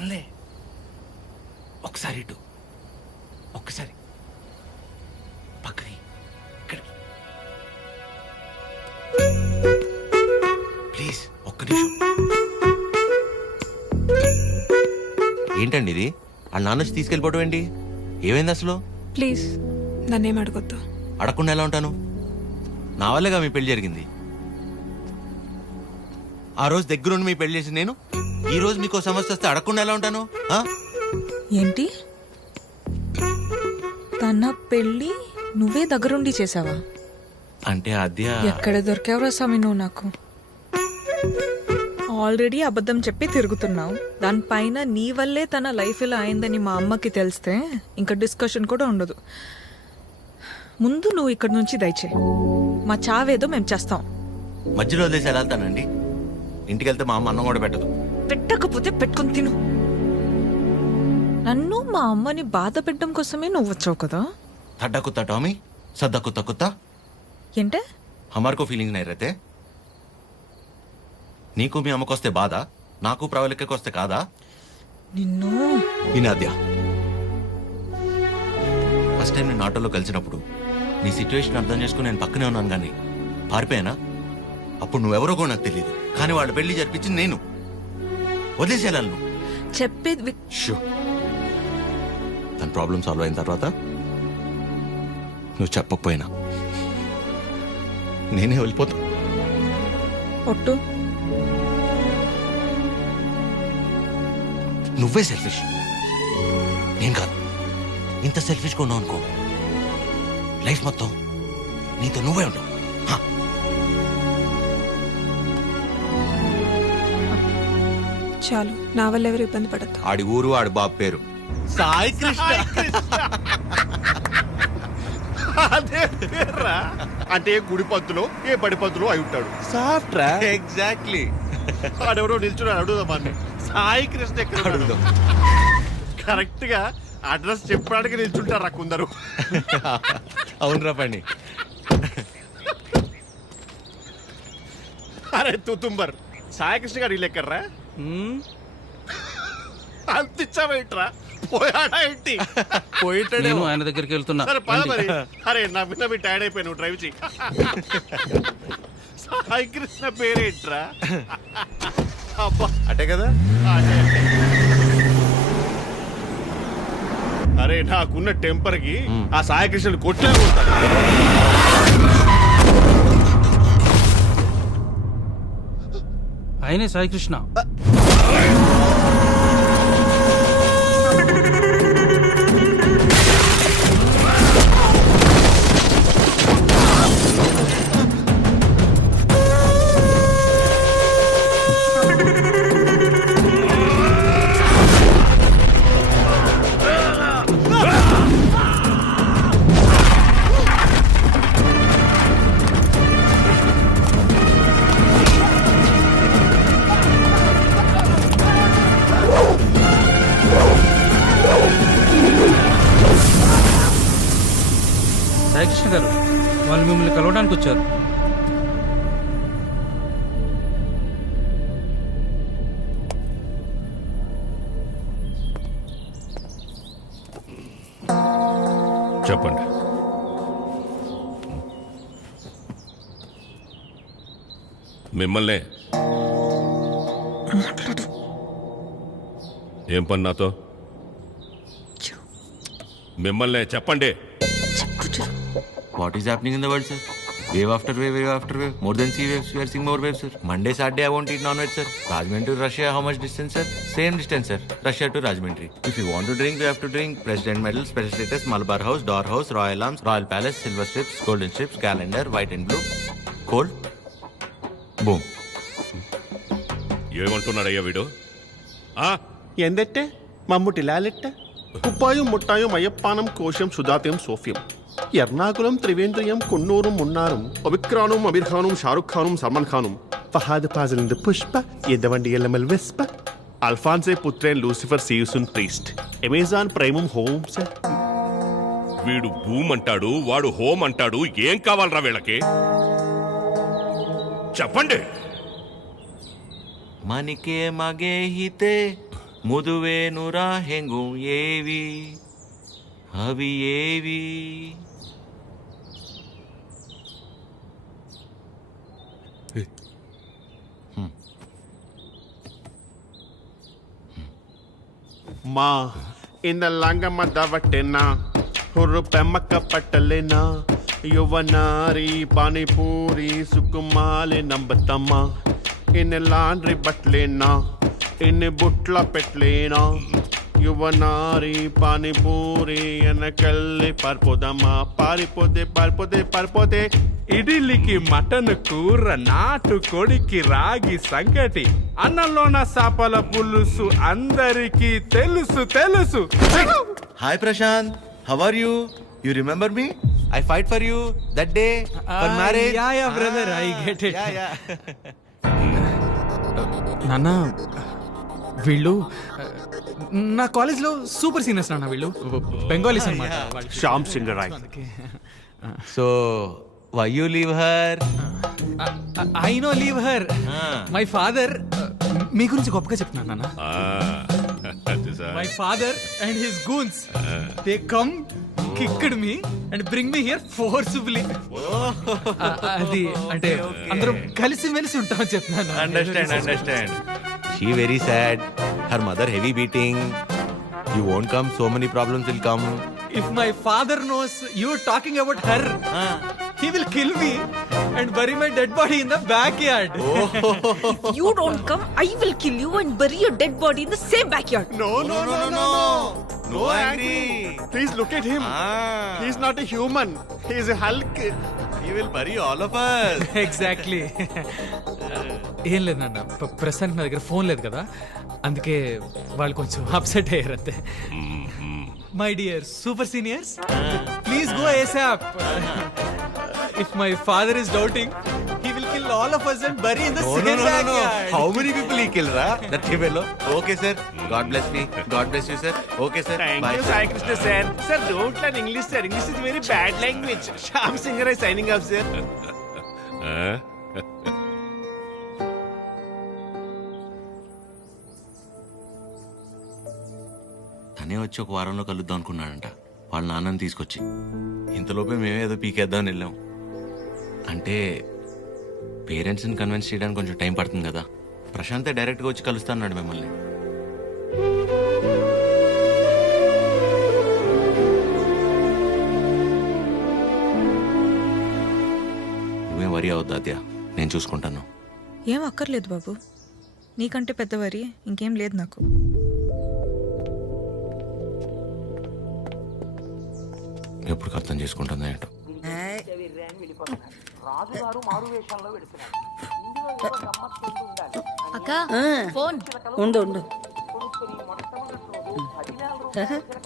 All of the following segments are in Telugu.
మనలే. ఒకసారి ఇటు, ఒక్కసారి పక్కకి, ఇక్కడికి ప్లీజ్. ఒక్క నిమిషం. ఏంటండి ఇది? ఆ నాన్న వచ్చి తీసుకెళ్ళిపోవడం ఏంటి? ఏమైంది అసలు? ప్లీజ్ నన్నేం అడగొద్దు. అడగకుండా ఎలా ఉంటాను? నా వల్లేగా మీ పెళ్లి జరిగింది. ఆ రోజు దగ్గరుండి మీ పెళ్లి చేసి నేను ఈ రోజు మీకు సమస్య వస్తే అడగకుండా ఎలా ఉంటాను? ఏంటి తన పెళ్ళి నువ్వే దగ్గరుండి చేసావా? అంటే అద్య ఎక్కడ దొరికావురా స్వామి నువ్వు నాకు? ఆల్రెడీ అబద్ధం చెప్పి తిరుగుతున్నావు. దానిపైన నీ వల్లే తన లైఫ్ ఇలా అయిందని మా అమ్మకి తెలిస్తే ఇంకా డిస్కషన్ కూడా ఉండదు. ముందు నువ్వు ఇక్కడ నుంచి దయచే. మా చావేదో మేము చేస్తాం. మధ్యలో వదిలేసి ఎలా వెళ్తానండి? ఇంటికి వెళ్తే మా అమ్మ అన్నం కూడా పెట్టదు. పెట్టకపోతే పెట్టుకుని తిను. నన్ను మా అమ్మని బాధ పెట్టడం కోసమే నువ్వు వచ్చావు కదా. थड्डा कुत्ता टॉमी, सद्दा कुत्ता कुत्ता. ఏంటే? हमारे को फीलिंग नहीं रहते. నీకు మీ అమ్మకొస్తే బాధ, నాకు ప్రవళికకొస్తే కాదా? నిన్ను వినాద్య, ఫస్ట్ టైం నేను ఆటోలో కలిసినప్పుడు నీ సిచ్యువేషన్ అర్థం చేసుకుని నేను పక్కనే ఉన్నాను కానీ పారిపోయానా? అప్పుడు నువ్వెవరో కూడా నాకు తెలియదు, కానీ వాళ్ళు పెళ్లి జరిపించింది నేను. వదిలేసేయాలను చెప్పేది తన ప్రాబ్లం సాల్వ్ అయిన తర్వాత నువ్వు చెప్పకపోయినా నేనే వెళ్ళిపోతా. ఒట్టు. నువ్వే సెల్ఫిష్, నేను కాదు. ఇంత సెల్ఫిష్గా ఉన్నావు అనుకో, లైఫ్ మొత్తం నీతో నువ్వే ఉండవు. చాలు, నా వల్ల ఎవరు ఇబ్బంది పడద్దు. ఆడి ఊరు ఆడి బాబు పేరు సాయి కృష్ణ. అదే పేర్రా. అంటే గుడి పంతులు ఏ బడి పంతులు అయి ఉంటాడు. సాఫ్ట్ రా. ఎగ్జాక్ట్లీ. వాడెవరో నిల్చున్నాడు, అడుగుదామని. సాయి కృష్ణ ఎక్కడ అడుగుదాం. కరెక్ట్ గా అడ్రస్ చెప్పడానికి నిల్చుంటారా కొందరు. అవునరా పండి. అరే తుతుంబర్, సాయి కృష్ణ గారు ఇల్లు ఎక్కడ్రా? అంతిచ్చావేంట్రా? పోయాడా ఏంటి? నేను ఆయన దగ్గరికి వెళ్తున్నా. సరే పద మరి. అరే నవ్వి టైర్డ్ అయిపోయి నువ్వు డ్రైవ్ చేయి. సాయి కృష్ణ పేరేంట్రా? అబ్బా అటే కదా. అదే. అరే నాకున్న టెంపర్ కి ఆ సాయి కృష్ణని కొట్టే కొడతాను. ఆయనే సాయి కృష్ణ. సాయికృష్ణ గారు, వాళ్ళు మిమ్మల్ని కలవడానికి వచ్చారు. చెప్పండి. మిమ్మల్నే. ఏం పని నాతో? మిమ్మల్నే చెప్పండి. What is happening in the world, sir? Wave after wave, wave after wave. More than sea waves, we are seeing more waves, sir. Monday, Saturday, I won't eat non-veg, sir. Rajahmundry to Russia, how much distance, sir? Same distance, sir. Russia to Rajahmundry. If you want to drink, you have to drink. President Medal, Special Status, Malabar House, Door House, Royal Arms, Royal Palace, Silver Strips, Golden Strips, Calendar, White and Blue. Cold. Boom. ఏమంటున్నాడయ్యా వీడు? ఎందెట్టే మమ్ముటి లాలెట్టే కుప్పాయం ముట్టాయం అయ్యప్పానం కోశం సుధాత్యం సోఫ్యం ఎర్నాకులం త్రివేంద్రియం కున్నూరం మున్నారం ఒబిక్రానుం అబిర్ఖానుం షారుఖ్ ఖానుం సల్మాన్ ఖానుం ఫహాద్ ఫాజిలింద పుష్ప ఎద్దవండి ఎల్లమల్ వెస్ప అల్ఫాన్సే పుత్రేన్ లూసిఫర్ సీయుసున్ ప్రీస్ట్ అమెజాన్ ప్రైమం హోమ్స్. వీడు భూమ్ అంటాడు, వాడు హోమ్ అంటాడు. ఏం కావాలరా వీళ్ళకి? చెప్పండి. Manike mage hite ముదువేనురా హెంగు ఏవి అవి ఏవి. మా ఇంద లంగమ్మ దవట్టెనా ಹುರ್ರು ಪೆಮ್ಮಕ್ಕ ಪಟ್ಟಲೆನ ಯುವನಾರಿ ಪಾನಿಪೂರಿ ಸುಕುಮಾಲೆ ನಂಬತಮ್ಮ ಇನ್ನು ಲಾಂಡ್ರಿ ಬಟ್ಲೇನಾ ಇನ್ನು ಬುಟ್ಲ ಪೆಟ್ಲೇನಾ యువనారి పానీపూరి వెనకల్లి పారిపోదమ్మా పారిపోతే పారిపోతే పారిపోతే ఇడ్లీకి మటన్ కూర నాటు కొడికి రాగి సంగటి అన్నంలోన సాపల పులుసు అందరికీ తెలుసు తెలుసు. Hi Prashant, how are you? You remember me? I fight for you that day for marriage. Yeah brother, I get it. నాన్న, వీళ్ళు నా కాలేజ్లో సూపర్ సీనియర్స్ నాన్న. వీళ్ళు బెంగాలీస్ అన్నమాట. Shyam Singh Roy. So why you leave her? I no leave her. My father మీ గురించి గొప్పగా చెప్తున్నాను నాన్న. My father and his goons they come kicked me and bring me here forcefully. అది అంటే అందరం కలిసి మెలిసి ఉంటామని చెప్తున్నాను. Understand. She very sad. Her mother heavy beating. You won't come. So many problems will come. If my father knows you are talking about her, he will kill me and bury my dead body in the backyard. If you don't come, I will kill you and bury your dead body in the same backyard. No angry. Please look at him. He is not a human. He is a Hulk. He will bury all of us. Exactly. ఏం లేదు నాన్న, ప్రస్తుతానికి నా దగ్గర ఫోన్ లేదు కదా, అందుకే వాళ్ళు కొంచెం అప్సెట్ అయ్యారు అంతే. My dear super seniors, please go ASAP. If my father is doubting, he will kill all of us and bury in the same backyard. How many people he kill, ra? That fellow. Okay, sir. God bless me. God bless you, sir. Okay, sir. Thank Bye, you, sir. Sai Krishna sir. Sir, don't learn English, sir. English is very bad language. Shyam Singh is signing off, sir. తనే వచ్చి ఒక వారంలో కలుద్దాం అనుకున్నాడంట వాళ్ళ నాన్నని తీసుకొచ్చి. ఇంతలోపే మేమే ఏదో పీకేద్దామని వెళ్ళాం. అంటే పేరెంట్స్ని కన్విన్స్ చేయడానికి కొంచెం టైం పడుతుంది కదా. ప్రశాంతే డైరెక్ట్గా వచ్చి కలుస్తా అన్నాడు మిమ్మల్ని. నువ్వేం వరి అవద్దు అద్యా, నేను చూసుకుంటాను. ఏం అక్కర్లేదు బాబు, నీకంటే పెద్దవారి ఇంకేం లేదు నాకు. ఎప్పుడు అర్థం చేసుకుంటుందో ఏంటో. అక్క ఫోన్ ఉండు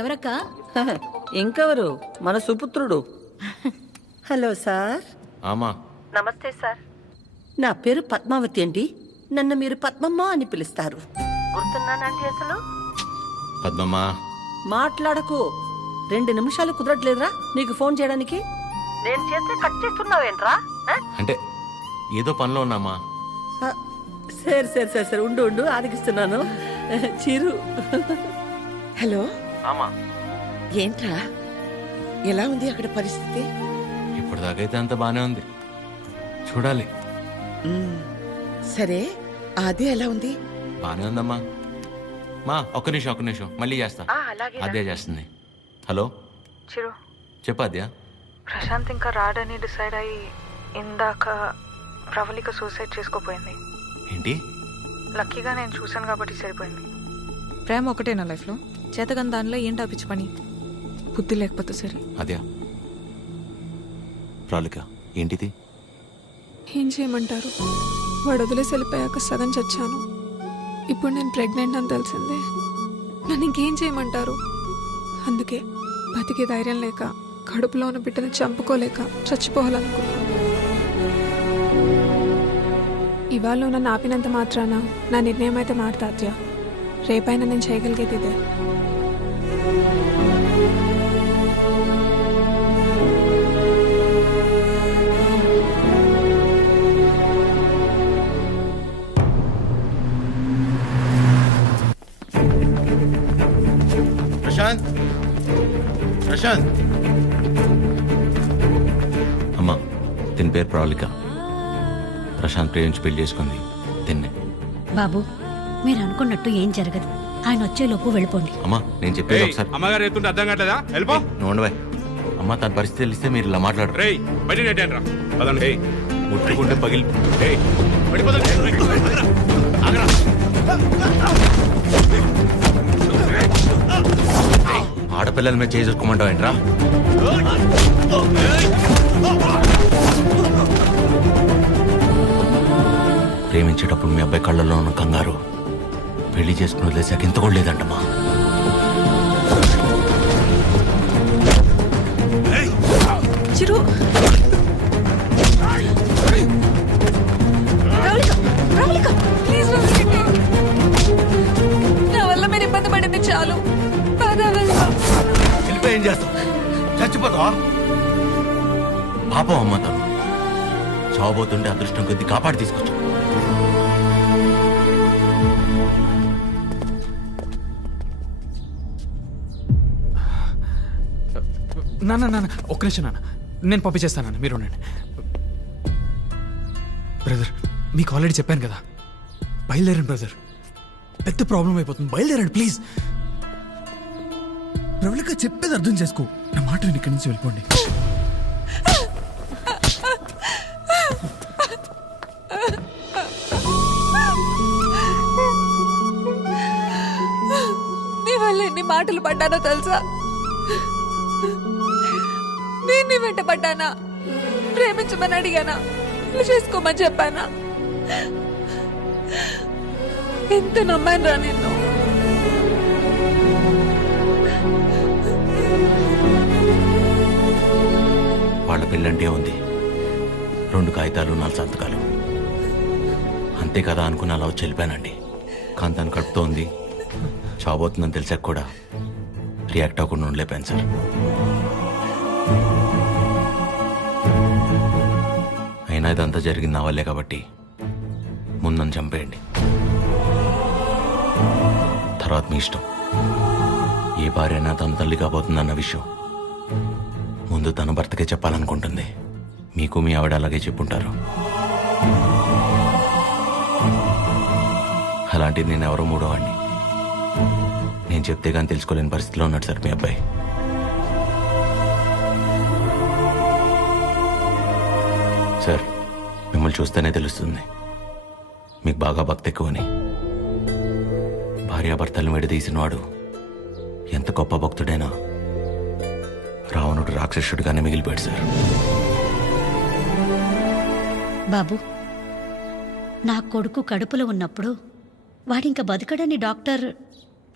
ఎవరక్క? ఇంకెవరు? మన సుపుత్రుడు. Hello sir. ఆమా. నమస్తే సార్. నా పేరు పద్మావతి అండి. నన్ను మీరు పద్మమ్మ అని పిలుస్తారు. గుర్తున్నానండి అసలు? పద్మమ్మ. మాట్లాడకు. 2 నిమిషాలు కుదరట్లేదురా నీకు ఫోన్ చేయడానికి? నేను చేస్తే కట్ చేస్తున్నావేంట్రా? అంటే ఏదో పనిలో ఉన్నామా. సరే ఉండు ఆరగిస్తున్నాను. చిరు. హలో. ఆమా. ఏంట్రా, ఎలా ఉంది అక్కడ పరిస్థితి? ఇప్పటిదాకైతే అంత బానే ఉంది, చూడాలి. సరే, అది ఎలా ఉంది? బానే ఉందమ్మా. మా ఒక్క నిమిషం మళ్ళీ చేస్తా. అదే చేస్తుంది. హలో చిరు, చెప్పు అద్యా. ప్రశాంత్ ఇంకా రాడని డిసైడ్ అయ్యి ఇందాక ప్రవళిక సూసైడ్ చేసుకోపోయింది. ఏంటి? లక్కీగా నేను చూశాను కాబట్టి సరిపోయింది. ప్రేమ ఒకటే నా లైఫ్లో, చేతగాని దానిలో ఏంటి ఆ పిచ్చి పని? బుద్ధి లేకపోతే సరే. అద్యా, ప్రాలిక ఏంటిది? ఏం చేయమంటారు? వాడు వదిలేసి వెళ్ళిపోయాక సగం చచ్చాను. ఇప్పుడు నేను ప్రెగ్నెంట్ అని తెలిసిందే. నన్ను ఇంకేం చేయమంటారు? అందుకే బతికే ధైర్యం లేక, కడుపులో ఉన్న బిడ్డను చంపుకోలేక చచ్చిపోవాలనుకున్నాను. ఇవాళ నన్ను ఆపినంత మాత్రాన నా నిర్ణయం అయితే మారుతాత్యా. రేపైనా నేను చేయగలిగేది ఇదే. ప్రశాంత్ అమ్మా దీని పేరు ప్రవళిక. ప్రశాంత్ ప్రేమించి పెళ్లి చేసుకుంది తిన్నే. బాబు మీరు అనుకున్నట్టు ఏం జరగదు. ఆయన వచ్చేలోపు వెళ్ళిపోండి. అమ్మా నేను చెప్పేది ఒకసారి. అమ్మగారు ఎత్తుంటే అర్థం కావట్లేదా? వెళ్ళిపో. నువ్వు ఉండవే. అమ్మా తన పరిస్థితి తెలిస్తే మీరు ఇలా మాట్లాడరు. రేయ్ బయట నెట్టండి రా. పదండి. ముట్టుకుంటే పగిలి ఆడపిల్లల మీద చేసుకోమంటావు ఏంట్రా? ప్రేమించేటప్పుడు మీ అబ్బాయి కళ్ళల్లో ఉన్న కంగారు పెళ్లి చేసుకుని వదిలేసాక ఇంత కూడా లేదంటమ్మా. చిరు ప్లీజ్ నా వల్ల మీరు ఇబ్బంది పడింది చాలు. వెళ్ళిపోయి ఏం చేస్తావు? చచ్చిపోతావా? పాపం అమ్మ తను చావబోతుంటే అదృష్టం కొద్ది కాపాడి తీసుకొచ్చు. నాన్న ఒక్క నిమిషం నాన్న, నేను పంపించేస్తాను. మీరు ఉండండి. బ్రదర్ మీకు ఆల్రెడీ చెప్పాను కదా, బయలుదేరండి బ్రదర్. పెద్ద ప్రాబ్లం అయిపోతుంది, బయలుదేరండి ప్లీజ్. ప్రవళిక చెప్పేది అర్థం చేసుకో. నా మాట విని ఇక్కడి నుంచి వెళ్ళిపోండి. నీ వల్ల ఎన్ని మాటలు పడ్డానో తెలుసా? నేను నీ వెంట పడ్డానా? ప్రేమించమని అడిగానా? పెళ్లి చేసుకోమని చెప్పానా? ఎంత నమ్మాను రా నిన్ను. వాళ్ళ పెళ్ళంటే ఉంది 2 కాగితాలు 4 సంతకాలు అంతే కదా అనుకుని అలా వచ్చి వెళ్ళిపోయానండి. కానీ తను కడుపుతో ఉంది, చావబోతుందని తెలిసాక కూడా రియాక్ట్ అవ్వకుండా ఉండలేపాను సార్. అయినా ఇదంతా జరిగింది నా వల్లే కాబట్టి ముందు నన్ను చంపేయండి, తర్వాత మీ ఇష్టం. ఏ భార్య అయినా తన తల్లి కాబోతుందన్న విషయం ముందు తన భర్తకే చెప్పాలనుకుంటుంది. మీకు మీ ఆవిడ అలాగే చెప్పుంటారు. అలాంటిది నేను ఎవరో మూడో వాడిని. నేను చెప్తే కానీ తెలుసుకోలేని పరిస్థితిలో ఉన్నాడు సార్ మీ అబ్బాయి. సార్ మిమ్మల్ని చూస్తేనే తెలుస్తుంది మీకు బాగా భక్తి ఎక్కువని. భార్యాభర్తలను విడదీసిన వాడు ఎంత గొప్ప భక్తుడైనా రావణుడు రాక్షసుడిగానే మిగిలిపోయాడు సార్. బాబు నా కొడుకు కడుపులో ఉన్నప్పుడు వాడింక బతకడని డాక్టర్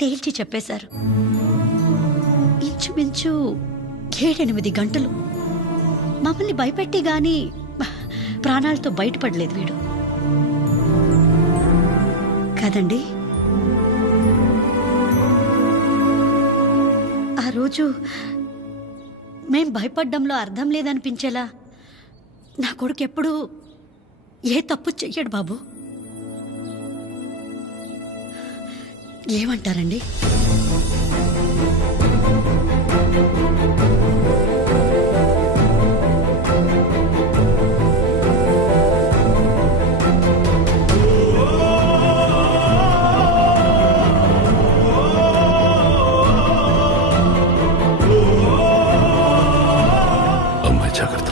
తేల్చి చెప్పేశారు. ఇంచుమించు 7-8 గంటలు మమ్మల్ని భయపెట్టి గాని ప్రాణాలతో బయటపడలేదు వీడు కదండి. ఆ రోజు మేం భయపడ్డంలో అర్థం లేదనిపించేలా నా కొడుకు ఎప్పుడూ ఏ తప్పు చెయ్యడు బాబు. ఏమంటారండి? అమ్మాయి జాగ్రత్త.